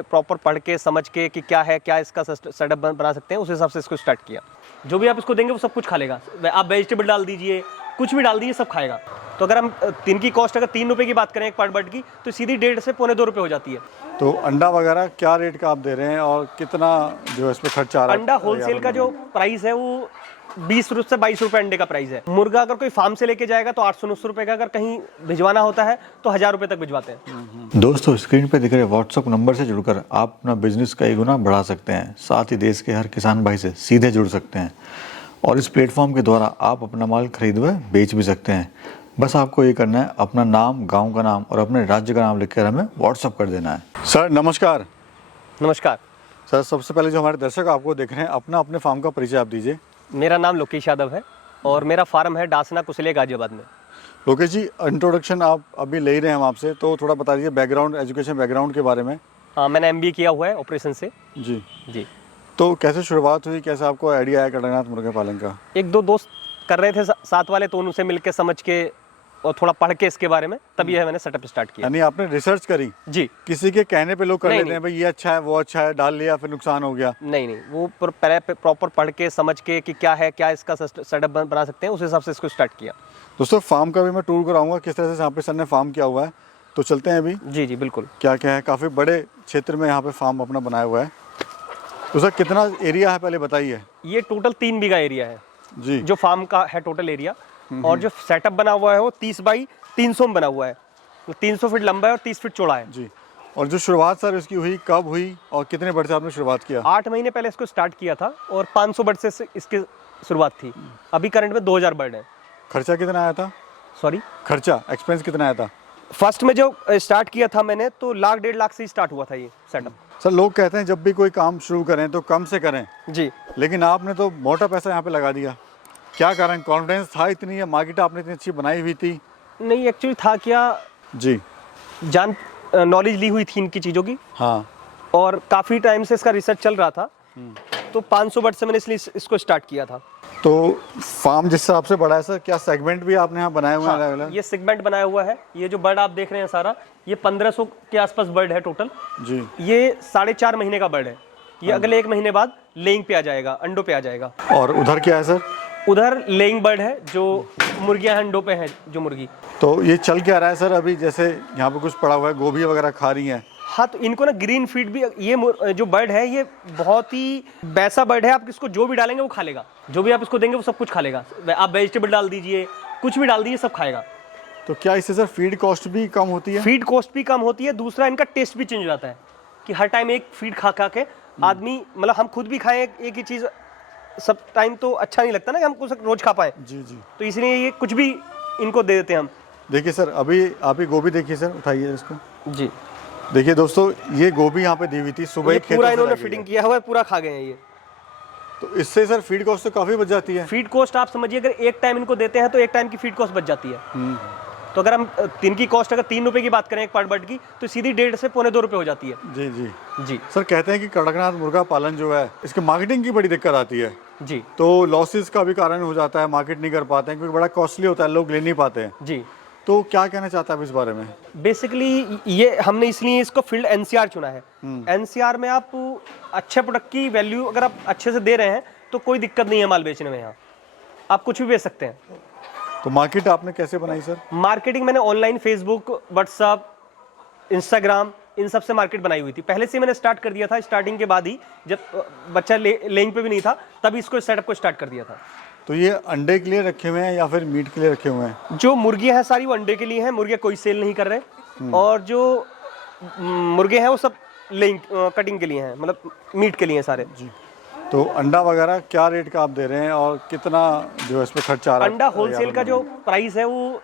Proper पढ़ के समझ के कि क्या है, क्या इसका सेटअप बना सकते हैं, उस हिसाब से इसको स्टार्ट किया। जो भी आप इसको देंगे वो सब कुछ खा लेगा। आप वेजिटेबल डाल दीजिए, कुछ भी डाल दीजिए, सब खाएगा। तो अगर हम इनकी कॉस्ट अगर 3 रुपये की बात करें एक पर बर्ड की, तो सीधी 1.5 से पौने 2 रुपये हो जाती है। तो अंडा वगैरह क्या रेट का आप दे रहे हैं और कितना जो है इस पर खर्चा आ रहा है? अंडा होलसेल का जो प्राइस है वो 20 से 22 रुपये अंडे का प्राइस है। मुर्गा अगर कोई फार्म से लेके जाएगा तो 800-900 रुपये का, अगर कहीं भिजवाना होता है तो 1000 रुपये तक भिजवाते हैं। दोस्तों, स्क्रीन पे दिख रहे व्हाट्सएप नंबर से जुड़कर आप अपना बिजनेस कई गुना बढ़ा सकते हैं। साथ ही देश के हर किसान भाई से सीधे जुड़ सकते हैं और इस प्लेटफॉर्म के द्वारा आप अपना माल खरीद व बेच भी सकते हैं। बस आपको ये करना है, अपना नाम, गांव का नाम और अपने राज्य का नाम लिखकर हमें व्हाट्सएप कर देना है। सर नमस्कार। नमस्कार सर, सबसे पहले जो हमारे दर्शक आपको देख रहे हैं, अपने फार्म का परिचय आप दीजिए। मेरा नाम लोकेश यादव है और मेरा फार्म है डासना कुसले गाजियाबाद में। लोकेश जी, इंट्रोडक्शन आप अभी ले रहे हैं हम आपसे, तो थोड़ा बता दीजिए बैकग्राउंड, एजुकेशन बैकग्राउंड के बारे में। हाँ, मैंने MBA किया हुआ है ऑपरेशन से। जी जी। तो कैसे शुरुआत हुई, कैसे आपको आइडिया आया कड़कनाथ मुर्गा पालन का? 1-2 दोस्त कर रहे थे साथ वाले, तो उनसे मिल के समझ के और थोड़ा पढ़ के इसके बारे में, तभी है मैंने सेटअप स्टार्ट किया। यानी आपने रिसर्च करी? जी। किसी के कहने पे लोग कर नहीं, लेते हैं भाई ये अच्छा है, वो अच्छा है, डाल लिया फिर नुकसान हो गया? नहीं, वो प्रॉपर पढ़ के समझ के कि क्या है, क्या इसका सेटअप बना सकते हैं, उस हिसाब से इसको स्टार्ट किया। दोस्तों, फार्म का भी मैं टूर कराऊंगा किस तरह से यहाँ पे सर ने फार्म किया हुआ है, तो चलते हैं अभी। जी जी बिल्कुल। क्या क्या है, काफ़ी बड़े क्षेत्र में यहाँ पे फार्म अपना बनाया हुआ है। तो सर कितना एरिया है पहले बताइए। ये टोटल 3 बीघा एरिया है जी, जो फार्म का है टोटल एरिया। और जो सेटअप बना हुआ है वो 30 बाई 300 में बना हुआ है। 300 फीट लंबा है और 30 फीट चौड़ा है। जी। और जो शुरुआत सर इसकी हुई, कब हुई और कितने बर्ड से आपने शुरुआत किया? 8 महीने पहले इसको स्टार्ट किया था और 500 बर्ड से इसकी शुरुआत थी। अभी करंट में 2000 बर्ड है। खर्चा कितना आया था? सॉरी, खर्चा, एक्सपेंस कितना आया था? फर्स्ट में जो स्टार्ट किया था मैंने, तो 1-1.5 लाख से स्टार्ट हुआ था ये सेटअप। सर लोग कहते हैं जब भी कोई काम शुरू करें तो कम से करें, जी। लेकिन आपने तो मोटा पैसा यहाँ पे लगा दिया। क्या कारण, कॉन्फिडेंस था इतनी, या मार्केट आपने इतनी अच्छी बनाई हुई थी? नहीं, एक्चुअली था क्या, जी, नॉलेज ली हुई थी इनकी चीज़ों की। हाँ। और काफ़ी टाइम से इसका रिसर्च चल रहा था, तो 500 बर्ड से मैंने इसलिए इसको स्टार्ट किया था। तो फार्म जिस हिसाब से बड़ा है सर, क्या सेगमेंट भी आपने यहाँ बनाए हुए हैं अलग अलग? ये सेगमेंट बनाया हुआ है। ये जो बर्ड आप देख रहे हैं सारा, ये 1500 के आसपास बर्ड है टोटल। जी। ये 4.5 महीने का बर्ड है। ये अगले 1 महीने बाद लेइंग पे आ जाएगा, अंडों पे आ जाएगा। और उधर क्या है सर? उधर लेइंग बर्ड है, जो मुर्गियां अंडों पे है, जो मुर्गी। तो ये चल क्या रहा है सर अभी? जैसे यहाँ पे कुछ पड़ा हुआ है, गोभी वगैरह खा रही हैं। हाँ, तो इनको ना ग्रीन फीड भी, ये जो बर्ड है ये बहुत ही वैसा बर्ड है, आप इसको जो भी डालेंगे वो खा लेगा। जो भी आप इसको देंगे वो सब कुछ खा लेगा। आप वेजिटेबल डाल दीजिए, कुछ भी डाल दीजिए, सब खाएगा। तो क्या इससे सर फीड कॉस्ट भी कम होती है? फीड कॉस्ट भी कम होती है। दूसरा, इनका टेस्ट भी चेंज हो जाता है कि हर टाइम एक फीड खा खा के आदमी, मतलब हम खुद भी खाएं एक ही चीज़ सब टाइम तो अच्छा नहीं लगता ना कि हम कुछ रोज खा पाए। जी जी। तो इसलिए ये कुछ भी इनको दे देते हैं हम। देखिए सर, अभी आप ही गोभी देखिए सर, उठाइए इसको। जी। देखिए दोस्तों, ये गोभी यहाँ पे दी हुई थी सुबह, ये खेतों पूरा से इन्होंने लाई गई फिटिंग है। किया हुआ है, पूरा खा गए हैं ये। तो इससे सर फीड कॉस्ट तो काफ़ी बच जाती है। फीड कॉस्ट आप समझिए, अगर एक टाइम इनको देते हैं तो एक टाइम की फीड कॉस्ट बच जाती है। तो अगर हम इनकी कॉस्ट अगर 3 रुपये की बात करें एक पर बर्ड की, तो सीधी 1.5 से पौने 2 रुपये हो जाती है। जी जी जी। सर, कहते हैं कि कड़कनाथ मुर्गा पालन जो है, इसके मार्केटिंग की बड़ी दिक्कत आती है। जी। तो लॉसेस का भी कारण हो जाता है, मार्केट नहीं कर पाते हैं क्योंकि बड़ा कॉस्टली होता है, लोग ले नहीं पाते हैं। जी। तो क्या कहना चाहता है इस बारे में? बेसिकली ये हमने इसलिए इसको फील्ड NCR चुना है। NCR में आप अच्छे प्रोडक्ट की वैल्यू अगर आप अच्छे से दे रहे हैं तो कोई दिक्कत नहीं है माल बेचने में। यहाँ आप कुछ भी बेच सकते हैं। तो मार्केट आपने कैसे बनाई सर? मार्केटिंग मैंने ऑनलाइन फेसबुक, व्हाट्सअप, इंस्टाग्राम, इन सब से मार्केट बनाई हुई थी। पहले से मैंने स्टार्ट कर दिया था, स्टार्टिंग के बाद ही, जब बच्चा लेइंग पे भी नहीं था तभी इसको सेटअप को स्टार्ट कर दिया था। तो ये अंडे के लिए रखे हुए हैं या फिर मीट के लिए रखे हुए हैं? जो मुर्गियां हैं सारी वो अंडे के लिए हैं, मुर्गियां कोई सेल नहीं कर रहे। और जो मुर्गे हैं वो सब लेइंग कटिंग के लिए हैं, मतलब मीट के लिए हैं सारे। जी। तो अंडा वगैरह क्या रेट का आप दे रहे हैं और कितना जो है इस पर खर्चा आ रहा है? अंडा होलसेल का जो प्राइस है वो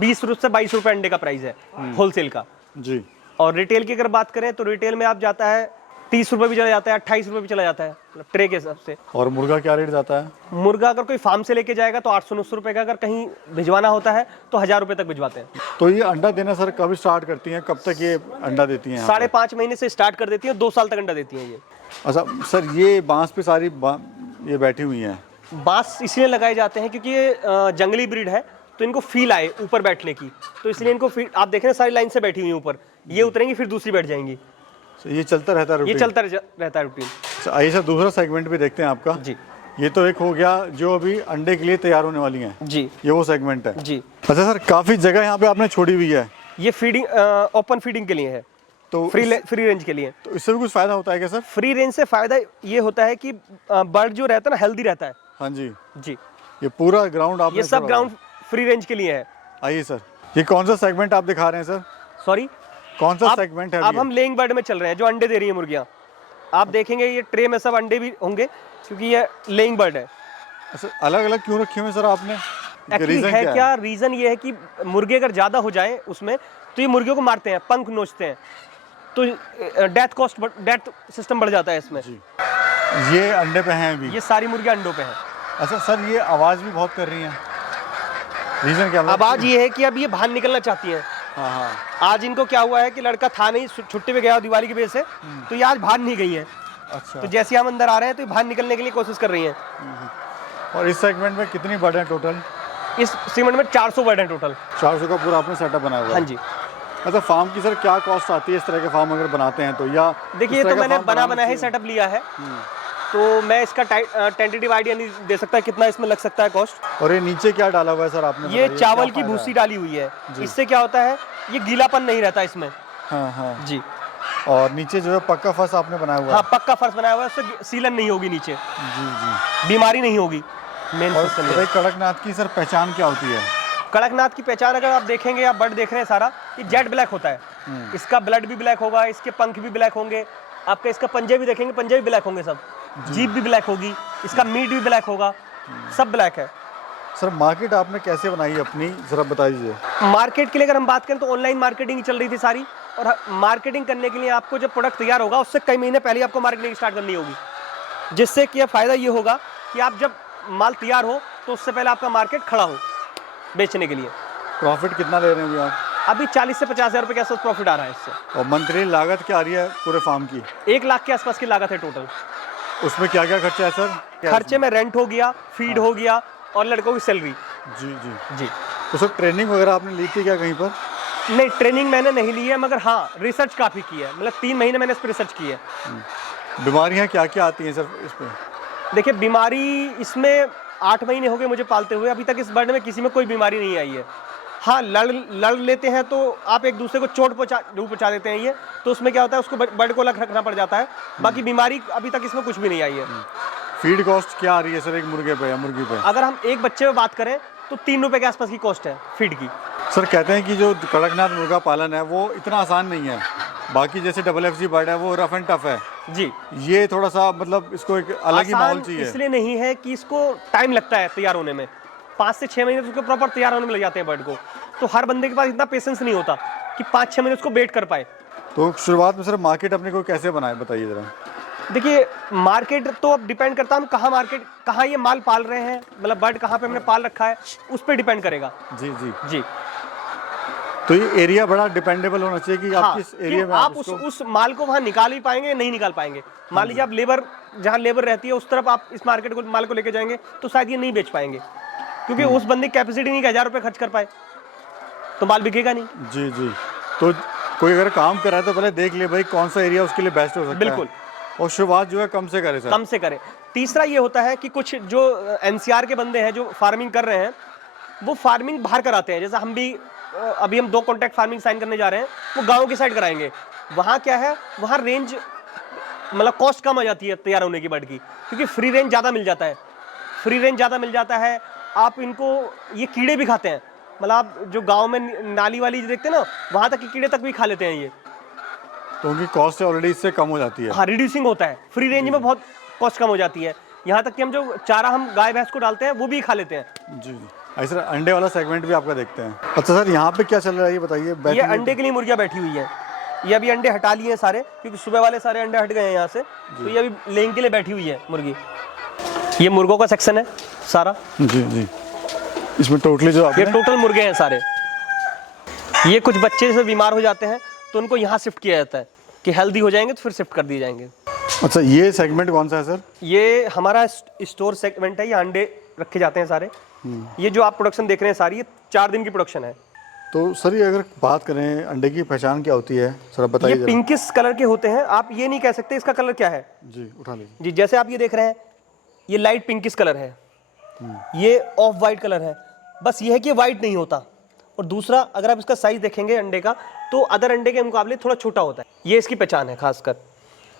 20 से 22 रुपये अंडे का प्राइस है होलसेल का। जी। और रिटेल की अगर बात करें तो रिटेल में आप जाता है 30 रुपये भी चला जाता है, 28 रुपये भी चला जाता है, मतलब ट्रे के हिसाब से। और मुर्गा क्या रेट जाता है? मुर्गा अगर कोई फार्म से लेके जाएगा तो 800-900 रुपये का, अगर कहीं भिजवाना होता है तो 1000 रुपये तक भिजवाते हैं। तो ये अंडा देना सर कब स्टार्ट करती हैं, कब तक ये अंडा देती हैं? 5.5 महीने से स्टार्ट कर देती है, 2 साल तक अंडा देती है ये। अच्छा सर, ये बांस पे सारी ये बैठी हुई हैं? बांस इसलिए लगाए जाते हैं क्योंकि ये जंगली ब्रीड है, तो इनको फील आए ऊपर बैठने की, तो इसलिए इनको फील, आप देख रहे हैं सारी लाइन से बैठी हुई हैं ऊपर, ये उतरेंगी फिर दूसरी बैठ जाएंगी। तो ये चलता रहता है ये रूटीन? चलता रहता है रूटीन। अच्छा, आइए सर दूसरा सेगमेंट भी देखते हैं आपका। जी ये तो एक हो गया जो अभी अंडे के लिए तैयार होने वाली हैं, जी ये वो सेगमेंट है। जी। अच्छा सर, काफ़ी जगह यहाँ पे आपने छोड़ी हुई है, ये फीडिंग ओपन फीडिंग के लिए है, तो फ्री रेंज के लिए। तो इससे भी कुछ फ़ायदा होता है क्या सर? फ्री रेंज से फ़ायदा ये होता है कि बर्ड जो रहता है ना हेल्दी रहता है। हाँ जी, जी, ये पूरा ग्राउंड आपने ये सब छोड़ा हुआ ग्राउंड फ्री रेंज के लिए है। है। आइए सर, ये कौन सा सेगमेंट आप दिखा रहे हैं सर? सॉरी, कौन सा अब सेगमेंट है अब अभी हम लेइंग बर्ड में चल रहे हैं, जो अंडे दे रही है मुर्गियाँ। आप देखेंगे ये ट्रे में सब अंडे भी होंगे, क्योंकि ये लेइंग बर्ड है। अच्छा, अलग अलग क्यों रखे हुए हैं सर आपने? एक्चुअली रीज़न है क्या क्या, रीज़न ये है कि मुर्गे अगर ज़्यादा हो जाए उसमें तो ये मुर्गियों को मारते हैं, पंख नोचते हैं, तो डेथ सिस्टम बढ़ जाता है इसमें। जी, ये अंडे पे हैं अभी? ये सारी मुर्गियाँ अंडों पे हैं। अच्छा सर, ये आवाज़ भी बहुत कर रही हैं, रीज़न क्या? अब आज ये है कि अब ये बाहर निकलना चाहती हैं। हाँ हाँ, आज इनको क्या हुआ है कि लड़का था नहीं, छुट्टी पे गया दिवाली की वजह से, तो ये आज बाहर नहीं गई हैं। अच्छा। तो जैसे हम अंदर आ रहे हैं तो ये बाहर निकलने के लिए कोशिश कर रही हैं। और इस सेगमेंट में कितनी बर्ड है टोटल? इस सीमेंट में 400 बर्ड हैं टोटल। 400 का पूरा आपने सेटअप बनाया हुआ है? हाँ जी। अच्छा, फार्म की सर क्या कॉस्ट आती है इस तरह के फार्म अगर बनाते हैं तो? या देखिए, इस ये तरह तो का मैंने फार्म बना बनाना ही चाहिए? सेटअप लिया है, तो मैं इसका टेंटेटिव आइडिया नहीं दे सकता कितना इसमें लग सकता है कॉस्ट। और ये नीचे क्या डाला हुआ है सर आपने? ये बताइए, चावल क्या की फायदा भूसी है? डाली हुई है, इससे क्या होता है ये गीलापन नहीं रहता इसमें। हाँ हाँ। जी और नीचे जो है पक्का फर्श आपने बनाया हुआ है? हाँ, पक्का फर्श बनाया हुआ है, उससे सीलन नहीं होगी नीचे, जी जी। बीमारी नहीं होगी। मेन और सिस्टम बताइए, कड़कनाथ की सर पहचान क्या होती है? कड़कनाथ की पहचान अगर आप देखेंगे, आप बर्ड देख रहे हैं सारा, ये जेट ब्लैक होता है। इसका ब्लड भी ब्लैक होगा, इसके पंख भी ब्लैक होंगे, आपका इसका पंजे भी देखेंगे, पंजे भी ब्लैक होंगे, सब जीभ भी ब्लैक होगी, इसका मीट भी ब्लैक होगा, सब ब्लैक है। सर मार्केट आपने कैसे बनाई अपनी, जरा बता दीजिए। मार्केट के लिए अगर हम बात करें तो ऑनलाइन मार्केटिंग चल रही थी सारी, और मार्केटिंग करने के लिए आपको जब प्रोडक्ट तैयार होगा उससे कई महीने पहले आपको मार्केटिंग स्टार्ट करनी होगी, जिससे कि फ़ायदा ये होगा कि आप जब माल तैयार हो तो उससे पहले आपका मार्केट खड़ा हो बेचने के लिए। प्रॉफिट कितना ले रहे हैं अभी आप? अभी 40 से 50 हज़ार रुपये के आसपास प्रॉफिट आ रहा है इससे। और मंथली लागत क्या आ रही है पूरे फार्म की? 1 लाख के आसपास की लागत है टोटल। उसमें क्या क्या खर्चा है सर? खर्चे में रेंट हो गया, फीड हो गया, और लड़कों की सैलरी। जी जी। जी, तो सर ट्रेनिंग वगैरह आपने ली थी क्या कहीं पर? नहीं, ट्रेनिंग मैंने नहीं ली है, मगर हाँ रिसर्च काफ़ी की है, मतलब 3 महीने मैंने इस पर रिसर्च की है। बीमारियाँ क्या क्या आती हैं सर इस पर? देखिए, बीमारी इसमें 8 महीने हो गए मुझे पालते हुए, अभी तक इस बर्ड में किसी में कोई बीमारी नहीं आई है। हाँ, लड़ लेते हैं तो आप एक दूसरे को चोट पहुँचा देते हैं, ये तो उसमें क्या होता है, उसको बर्ड को अलग रखना पड़ जाता है। बाकी बीमारी अभी तक इसमें कुछ भी नहीं आई है। फीड कॉस्ट क्या आ रही है सर एक मुर्गे पे या मुर्गी पे? अगर हम एक बच्चे पे बात करें तो 3 रुपये के आसपास की कॉस्ट है फीड की। सर कहते हैं कि जो कड़कनाथ मुर्गा पालन है वो इतना आसान नहीं है, बाकी जैसे FFG बर्ड है वो रफ एंड टफ है, जी, ये थोड़ा सा मतलब इसको एक अलग ही माहौल आसान चाहिए। इसलिए नहीं है कि इसको टाइम लगता है तैयार होने में, 5 से 6 महीने तो उसको प्रॉपर तैयार होने में लग जाते हैं बर्ड को। तो हर बंदे के पास इतना पेशेंस नहीं होता कि 5-6 महीने उसको वेट कर पाए। तो शुरुआत में सर मार्केट अपने को कैसे बनाए, बताइए जरा। देखिए, मार्केट तो अब डिपेंड करता है हम कहाँ ये माल पाल रहे हैं, मतलब बर्ड कहाँ पे हमने पाल रखा है, उस पर डिपेंड करेगा। जी जी जी, तो ये एरिया बड़ा डिपेंडेबल होना चाहिए कि आप हाँ, किस एरिया में आप इसको... उस माल को वहाँ निकाल भी पाएंगे या नहीं निकाल पाएंगे। मान लीजिए आप जहाँ लेबर रहती है उस तरफ आप इस मार्केट को माल को लेके जाएंगे तो शायद ये नहीं बेच पाएंगे, क्योंकि उस बंदे की कैपेसिटी नहीं कि 1000 रुपये खर्च कर पाए, तो माल बिकेगा नहीं। जी जी। तो कोई अगर काम कर रहा है तो पहले देख ले भाई कौन सा एरिया उसके लिए बेस्ट हो सकता है। बिल्कुल। और शुरुआत जो है कम से करे सर। कम से करे। तीसरा ये होता है कि कुछ जो NCR के बंदे हैं जो फार्मिंग कर रहे हैं, वो फार्मिंग बाहर कराते हैं। जैसे हम भी अभी हम 2 कॉन्ट्रैक्ट फार्मिंग साइन करने जा रहे हैं, वो गाँव की साइड कराएंगे। वहाँ क्या है, वहाँ रेंज मतलब कॉस्ट कम आ जाती है तैयार होने की बर्ड की, क्योंकि फ्री रेंज ज़्यादा मिल जाता है। फ्री रेंज ज़्यादा मिल जाता है, आप इनको ये कीड़े भी खाते हैं, मतलब आप जो गांव में नाली वाली देखते हैं ना, वहाँ तक के कीड़े तक भी खा लेते हैं ये। तो उनकी कॉस्ट ऑलरेडी इससे कम हो जाती है। हाँ, रिड्यूसिंग होता है, फ्री रेंज में बहुत कॉस्ट कम हो जाती है। यहाँ तक कि हम जो चारा हम गाय भैंस को डालते हैं वो भी खा लेते हैं। जी जी। ऐसा अंडे वाला सेगमेंट भी आपका देखते हैं। अच्छा सर, यहाँ पे क्या चल रहा है ये बताइए। ये अंडे के लिए मुर्गियाँ बैठी हुई है, ये अभी अंडे हटा लिए हैं सारे, क्योंकि सुबह वाले सारे अंडे हट गए हैं यहाँ से, तो ये अभी लेइंग के लिए बैठी हुई है मुर्गी। ये मुर्गों का सेक्शन है सारा। जी जी। इसमें टोटली जो ये टोटल मुर्गे हैं सारे। ये कुछ बच्चे से बीमार हो जाते हैं तो उनको यहाँ शिफ्ट किया जाता है कि हेल्दी हो जाएंगे तो फिर शिफ्ट कर दिए जाएंगे। अच्छा, ये सेगमेंट कौन सा है सर? ये हमारा स्टोर सेगमेंट है, ये अंडे रखे जाते हैं सारे। ये जो आप प्रोडक्शन देख रहे हैं सारी, ये 4 दिन की प्रोडक्शन है। तो तो सर ये अगर बात करें अंडे की पहचान क्या होती है, सर आप ये बताइए जरा। पिंकिश कलर के होते हैं, आप ये नहीं कह सकते इसका कलर क्या है। जी उठा लीजिए। जी, जैसे आप ये देख रहे हैं, ये लाइट पिंकिश कलर है, ये ऑफ वाइट कलर है, बस ये है कि वाइट नहीं होता। और दूसरा, अगर आप इसका साइज देखेंगे अंडे का, तो अदर अंडे के मुकाबले थोड़ा छोटा होता है, ये इसकी पहचान है खासकर।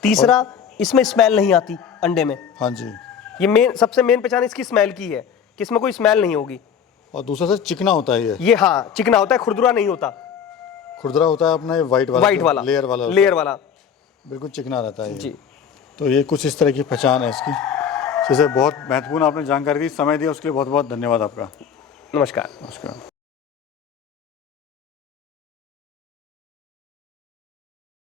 तीसरा, इसमें स्मेल नहीं आती अंडे में, हाँ जी। ये सबसे मेन पहचान इसकी स्मेल की है कि इसमें कोई स्मेल नहीं होगी। और दूसरा सर चिकना होता है ये हाँ चिकना होता है, खुरदुरा नहीं होता। खुरदरा होता है अपना ये वाइट वाला, वाइट वाला, लेयर वाला होता लेयर है। वाला बिल्कुल चिकना रहता है ये। जी। तो ये कुछ इस तरह की पहचान है इसकी। जैसे बहुत महत्वपूर्ण आपने जानकारी दी, समय दिया, उसके लिए बहुत बहुत धन्यवाद आपका। नमस्कार। नमस्कार।